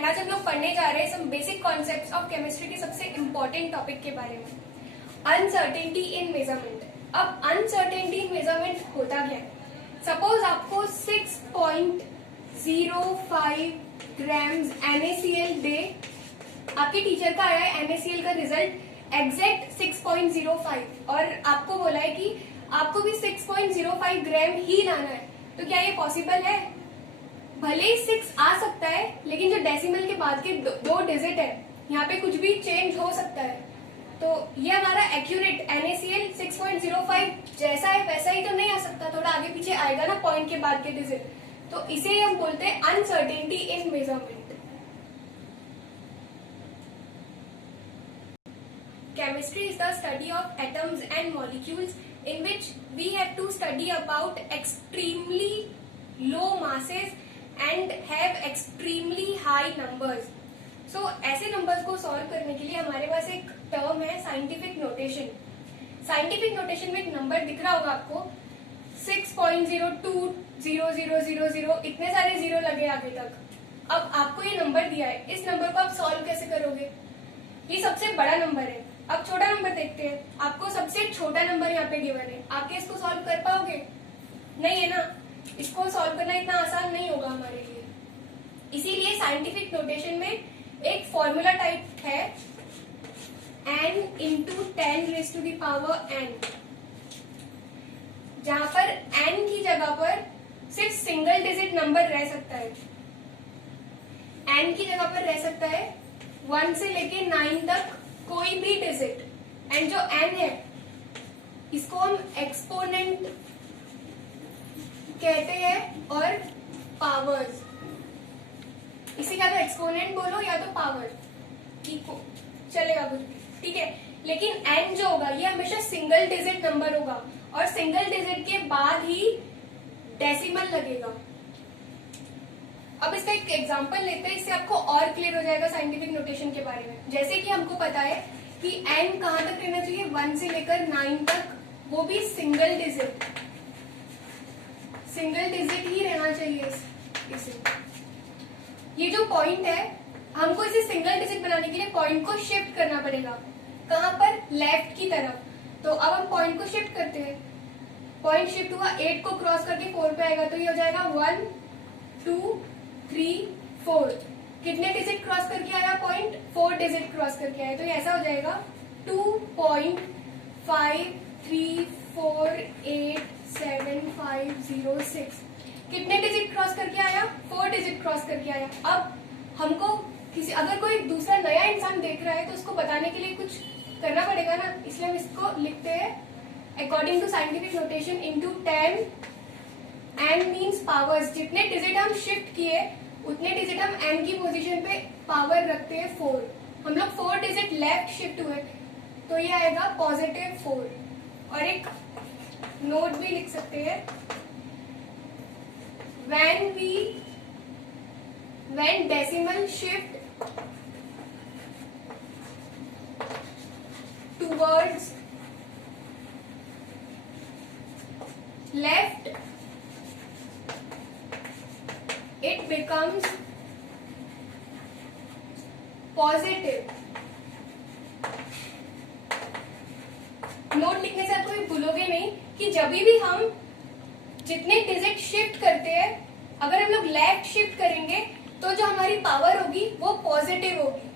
And आज हम लोग पढ़ने जा रहे हैं some basic concepts of chemistry के सबसे इम्पोर्टेंट टॉपिक के बारे में, अनसर्टेनिटी इन मेजरमेंट। अब अनसर्टेनिटी इन मेजरमेंट होता क्या है? सपोज आपको 6.05 ग्राम्स NaCl दे, आपके टीचर का आया है NaCl का रिजल्ट एग्जैक्ट 6.05 और आपको बोला है कि आपको भी 6.05 ग्राम ही लाना है, तो क्या ये पॉसिबल है? भले ही 6 आ सकता है, लेकिन जो डेसिमल के बाद के दो डिजिट है यहाँ पे कुछ भी चेंज हो सकता है। तो ये हमारा एक्यूरेट NaCl 6.05 जैसा है वैसा ही तो नहीं आ सकता, थोड़ा आगे पीछे आएगा ना पॉइंट के बाद के डिजिट, तो इसे हम बोलते हैं uncertainty in measurement. Chemistry is the study of atoms and molecules in which we have to study about extremely low masses and have extremely high numbers. So ऐसे numbers को solve करने के लिए हमारे पास एक term है scientific notation. Scientific notation में एक number दिख रहा होगा आपको 6.020000, इतने सारे जीरो लगे आगे तक। अब आपको ये नंबर दिया है, इस नंबर को आप सॉल्व कैसे करोगे? ये सबसे बड़ा नंबर है। अब छोटा नंबर देखते हैं, आपको सबसे छोटा नंबर यहाँ पे गिवन है, आपके इसको सॉल्व कर पाओगे? नहीं है ना, इसको सॉल्व करना इतना आसान नहीं होगा हमारे लिए। इसीलिए साइंटिफिक नोटेशन में एक फॉर्मूला टाइप है n इंटू 10⁻⁴n, जहां पर n की जगह पर सिर्फ सिंगल डिजिट नंबर रह सकता है। n की जगह पर रह सकता है 1 से लेके 9 तक कोई भी डिजिट, एंड जो n है इसको हम एक्सपोनेंट कहते हैं और पावर्स, इसे या तो एक्सपोनेंट बोलो या तो पावर, चलेगा कुछ भी, ठीक है। लेकिन n जो होगा ये हमेशा सिंगल डिजिट नंबर होगा और सिंगल डिजिट के बाद ही डेसिमल लगेगा। अब इसका एक एग्जांपल लेते हैं, इससे आपको और क्लियर हो जाएगा साइंटिफिक नोटेशन के बारे में। जैसे कि हमको पता है कि n कहां तक रहना चाहिए, 1 से लेकर 9 तक, वो भी सिंगल डिजिट ही रहना चाहिए इसे। ये जो पॉइंट है, हमको इसे सिंगल डिजिट बनाने के लिए पॉइंट को शिफ्ट करना पड़ेगा। कहां पर? लेफ्ट की तरफ। तो अब हम पॉइंट को शिफ्ट करते हैं, पॉइंट शिफ्ट हुआ, 8 को क्रॉस करके 4 पे आएगा, तो ये हो जाएगा 1 2 3 4। कितने डिजिट क्रॉस करके आया पॉइंट? 4 डिजिट क्रॉस करके आया, तो ये ऐसा हो जाएगा 2.53487506। कितने डिजिट क्रॉस करके आया? 4 डिजिट क्रॉस करके आया। अब हमको अगर कोई दूसरा नया इंसान देख रहा है तो उसको बताने के लिए कुछ करना पड़ेगा ना, इसलिए हम इसको लिखते हैं according to scientific notation into 10, n means powers. जितने डिजिट हम शिफ्ट किए उतने डिजिट हम n की पोजीशन पे पावर रखते हैं 4। हम लोग 4 डिजिट लेफ्ट शिफ्ट हुए, तो ये आएगा +4। और एक नोट भी लिख सकते हैं, when decimal shift towards left, it becomes positive। Note लिखने से आप कोई भूलोगे नहीं कि जब भी हम जितने डिजिट शिफ्ट करते हैं, अगर हम लोग लेफ्ट शिफ्ट करेंगे तो जो हमारी पावर होगी वो पॉजिटिव होगी।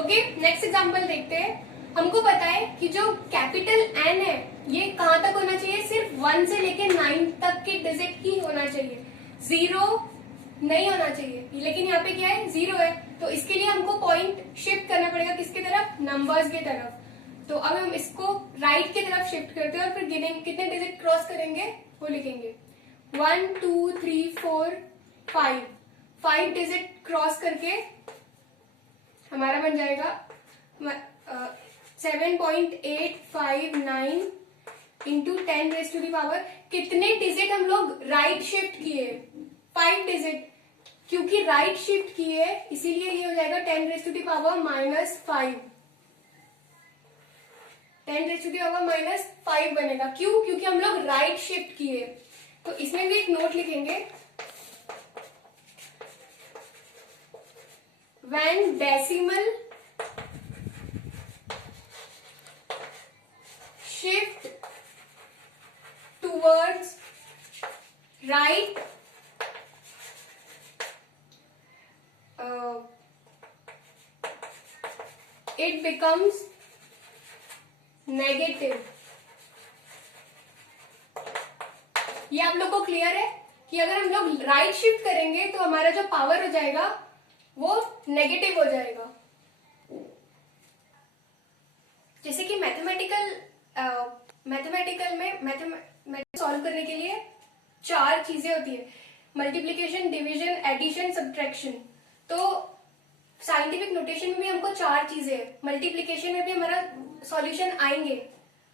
ओके, नेक्स्ट एग्जांपल देखते हैं। हमको पता है कि जो कैपिटल N है ये कहां तक होना चाहिए? सिर्फ 1 से लेके 9 तक के डिजिट ही होना चाहिए, 0 नहीं होना चाहिए। लेकिन यहाँ पे क्या है? 0 है, तो इसके लिए हमको पॉइंट शिफ्ट करना पड़ेगा किसकी तरफ? नंबर्स की तरफ। तो अब हम इसको राइट की तरफ शिफ्ट करते हैं और फिर गिनेंगे कितने डिजिट क्रॉस करेंगे वो लिखेंगे 1 2 3 4 5 डिजिट क्रॉस करके हमारा बन जाएगा 7.859 इंटू 10⁻⁴। कितने डिजिट हम लोग राइट शिफ्ट किए? 5 डिजिट, क्योंकि राइट शिफ्ट किए इसीलिए ये हो जाएगा 10⁻⁻⁵। 10⁻⁻⁵ बनेगा। क्यों? क्योंकि हम लोग राइट शिफ्ट किए। तो इसमें भी एक नोट लिखेंगे, when decimal shift towards right, it becomes negative. ये आप लोग को क्लियर है कि अगर हम लोग राइट शिफ्ट करेंगे तो हमारा जो पावर हो जाएगा वो नेगेटिव हो जाएगा। जैसे कि मैथमेटिकल में सॉल्व करने के लिए 4 चीजें होती है, मल्टीप्लिकेशन, डिवीजन, एडिशन, सब्ट्रैक्शन। तो साइंटिफिक नोटेशन में भी हमको 4 चीजें है। मल्टीप्लिकेशन में भी हमारा सॉल्यूशन आएंगे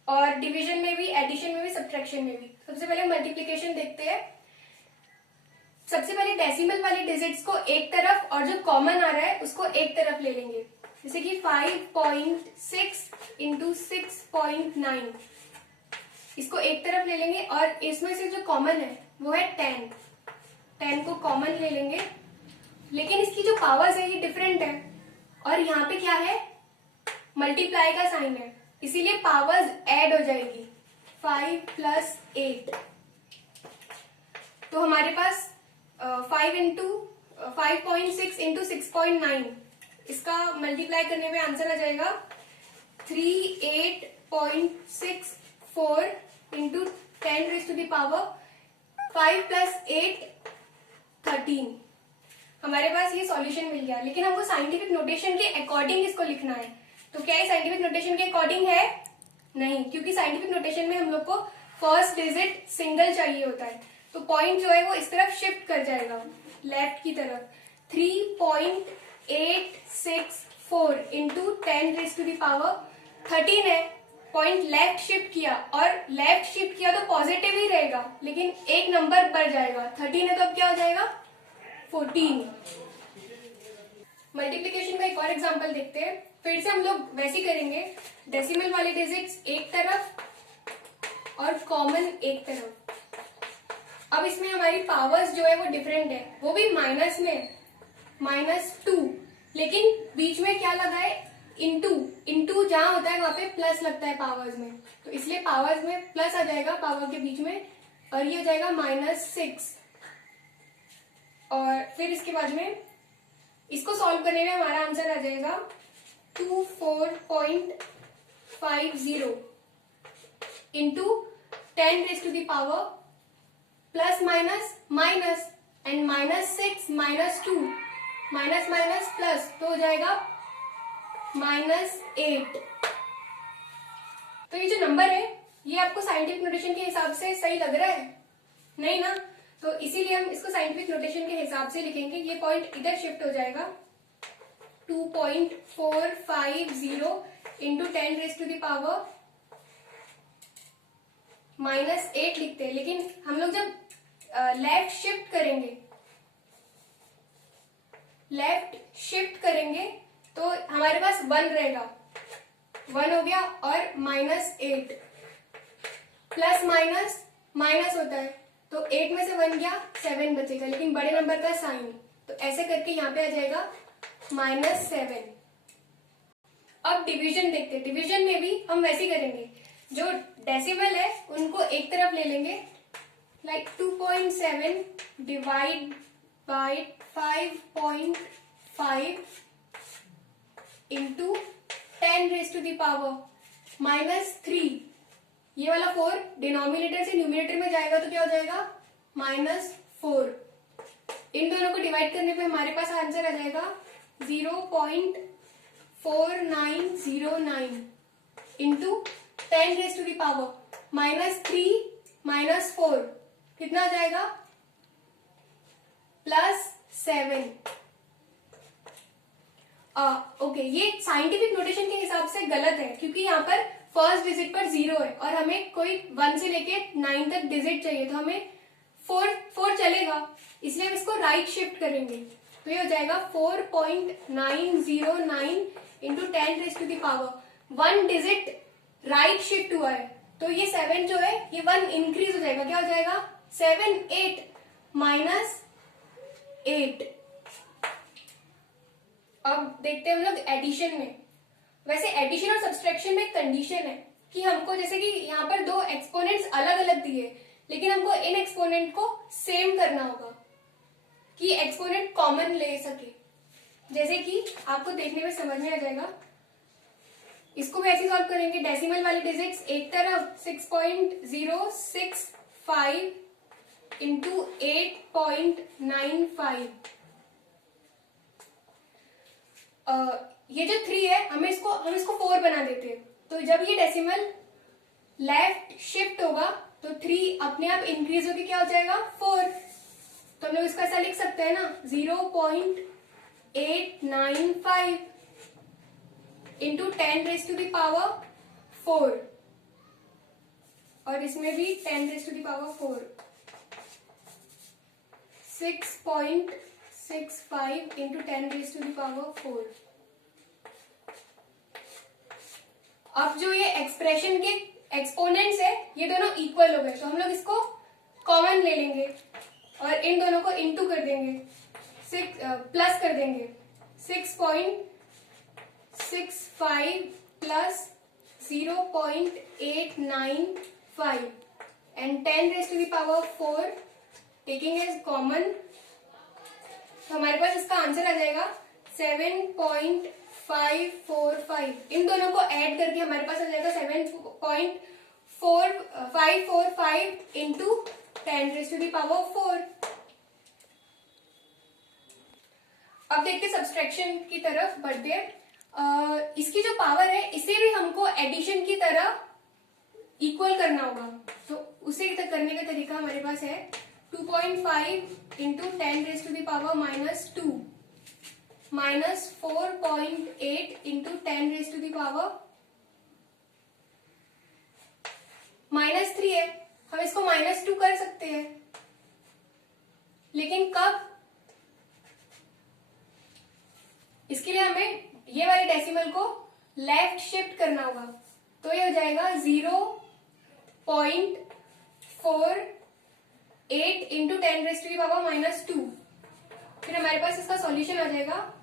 और डिवीजन में भी, एडिशन में भी, सब्ट्रैक्शन में भी। सबसे पहले मल्टीप्लिकेशन देखते हैं। सबसे पहले डेसिमल वाले डिजिट्स को एक तरफ और जो कॉमन आ रहा है उसको एक तरफ ले लेंगे। जैसे कि 5.6 इंटू 6.9, इसको एक तरफ ले लेंगे और इसमें से जो कॉमन है वो है 10 को कॉमन ले लेंगे। लेकिन इसकी जो पावर्स है ये डिफरेंट है और यहाँ पे क्या है, मल्टीप्लाई का साइन है, इसीलिए पावर्स ऐड हो जाएगी। 5 + 8, तो हमारे पास 5.6 इंटू 6.9, इसका मल्टीप्लाई करने पे आंसर आ जाएगा 38.64 इंटू 10⁻⁵ 5 + 8 13। हमारे पास ये सॉल्यूशन मिल गया। लेकिन हमको साइंटिफिक नोटेशन के अकॉर्डिंग इसको लिखना है। तो क्या ये साइंटिफिक नोटेशन के अकॉर्डिंग है? नहीं, क्योंकि साइंटिफिक नोटेशन में हम लोग को फर्स्ट डिजिट सिंगल चाहिए होता है। तो पॉइंट जो है वो इस तरफ शिफ्ट कर जाएगा, लेफ्ट की तरफ। 3.864 इंटू 10⁻13 है। पॉइंट लेफ्ट शिफ्ट किया और लेफ्ट शिफ्ट किया तो पॉजिटिव ही रहेगा, लेकिन एक नंबर बढ़ जाएगा। 13 है तो अब क्या हो जाएगा? 14। मल्टीप्लिकेशन का एक और एग्जांपल देखते हैं। फिर से हम लोग वैसे करेंगे, डेसिमल वाले डिजिट्स एक तरफ और कॉमन एक तरफ। अब इसमें हमारी पावर्स जो है वो डिफरेंट है, वो भी माइनस में, -2, लेकिन बीच में क्या लगा है? इंटू जहां होता है वहां पे प्लस लगता है पावर्स में, तो इसलिए पावर्स में प्लस आ जाएगा पावर के बीच में, और ये हो जाएगा -6। और फिर इसके बाद में इसको सॉल्व करने में हमारा आंसर आ जाएगा 24.50 into 10⁻⁻, plus minus minus and -6 -2, minus minus plus, तो हो जाएगा -8। तो ये जो नंबर है ये आपको साइंटिफिक नोटेशन के हिसाब से सही लग रहा है? नहीं ना, तो इसीलिए हम इसको साइंटिफिक नोटेशन के हिसाब से लिखेंगे। ये पॉइंट इधर शिफ्ट हो जाएगा, 2.450 इंटू 10⁻⁻, -8 लिखते हैं। लेकिन हम लोग जब लेफ्ट शिफ्ट करेंगे तो हमारे पास 1 रहेगा, 1 हो गया, और -8 प्लस माइनस माइनस होता है, तो 8 में से 1 गया, 7 बचेगा, लेकिन बड़े नंबर का साइन, तो ऐसे करके यहाँ पे आ जाएगा -7। अब डिवीजन देखते हैं। डिवीजन में भी हम वैसे ही करेंगे, जो डेसिमल है उनको एक तरफ ले लेंगे, लाइक 2.7 डिवाइड बाय 5.5 इंटू 10⁻⁻3। ये वाला 4 डिनोमिनेटर से न्यूमिनेटर में जाएगा तो क्या हो जाएगा? -4। इन दोनों को डिवाइड करने पे हमारे पास आंसर आ जाएगा 0.4909 इंटू 10⁻⁻, -3 -4 कितना आ जाएगा? +7। ओके, ये साइंटिफिक नोटेशन के हिसाब से गलत है, क्योंकि यहाँ पर फर्स्ट डिजिट पर 0 है और हमें कोई 1 से लेके 9 तक डिजिट चाहिए, तो हमें 4 चलेगा, इसलिए हम इसको राइट शिफ्ट करेंगे। तो ये हो जाएगा 4.909 इंटू 10⁻⁻, 1 डिजिट राइट शिफ्ट हुआ है, तो ये 7 जो है ये 1 इंक्रीज हो जाएगा। क्या हो जाएगा? 7 8 -8। अब देखते हैं हम लोग एडिशन में। वैसे एडिशन और सब्सट्रैक्शन में कंडीशन है कि हमको, जैसे कि यहाँ पर दो एक्सपोनेंट्स अलग अलग दिए, लेकिन हमको इन एक्सपोनेंट को सेम करना होगा कि एक्सपोनेंट कॉमन ले सके। जैसे कि आपको देखने में समझ में आ जाएगा, इसको भी ऐसे सॉल्व करेंगे। डेसिमल वाली डिजिट्स एक तरफ 6.065 इंटू 8.95। ये जो 3 है, हम इसको 4 बना देते हैं। तो जब ये डेसिमल लेफ्ट शिफ्ट होगा तो 3 अपने आप इंक्रीज होकर क्या हो जाएगा 4। तो हम लोग इसको ऐसा लिख सकते हैं ना, 0.895 इंटू 10⁻⁴, और इसमें भी 10⁻⁴, 6.65 इंटू 10⁻⁴। अब जो ये एक्सप्रेशन के एक्सपोनेंट्स है, ये दोनों इक्वल हो गए, तो हम लोग इसको कॉमन ले लेंगे और इन दोनों को इंटू कर देंगे, प्लस कर देंगे। 6.65 plus 0.895 and 10⁻⁴ taking as common, तो हमारे पास इसका आंसर आ जाएगा 7.545। इन दोनों को ऐड करके हमारे पास आ जाएगा 7.545 इंटू 10⁻⁴। अब देखते सब्सट्रैक्शन की तरफ बढ़ते हैं। इसकी जो पावर है, इसे भी हमको एडिशन की तरह इक्वल करना होगा। तो उसे करने का तरीका हमारे पास है 2.5 इंटू 10⁻⁻² माइनस 4.8 इंटू 10⁻⁻³ है। हम इसको -2 कर सकते हैं, लेकिन कब? इसके लिए हमें ये वाले डेसिमल को लेफ्ट शिफ्ट करना होगा। तो ये हो जाएगा 0.48 इंटू 10⁻⁻²। फिर हमारे पास इसका सॉल्यूशन आ जाएगा।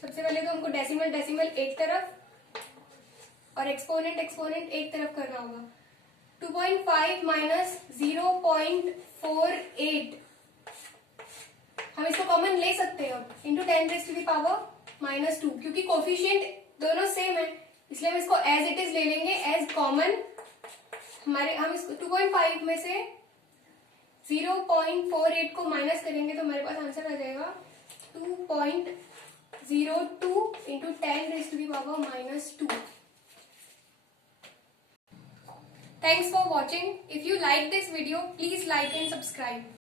सबसे पहले तो हमको डेसिमल एक तरफ और एक्सपोनेंट एक तरफ करना होगा। 2.5 माइनस 0.48, हम इसको कॉमन ले सकते हैं अब, इंटू 10⁻⁻², क्योंकि कोफिशिएंट दोनों सेम है, इसलिए हम इसको एज इट इज ले लेंगे एज कॉमन। हम इसको 2.5 में से 0.48 को माइनस करेंगे तो हमारे पास आंसर आ जाएगा 2.02 into 10⁻⁻²। Thanks for watching. If you like this video, please like and subscribe.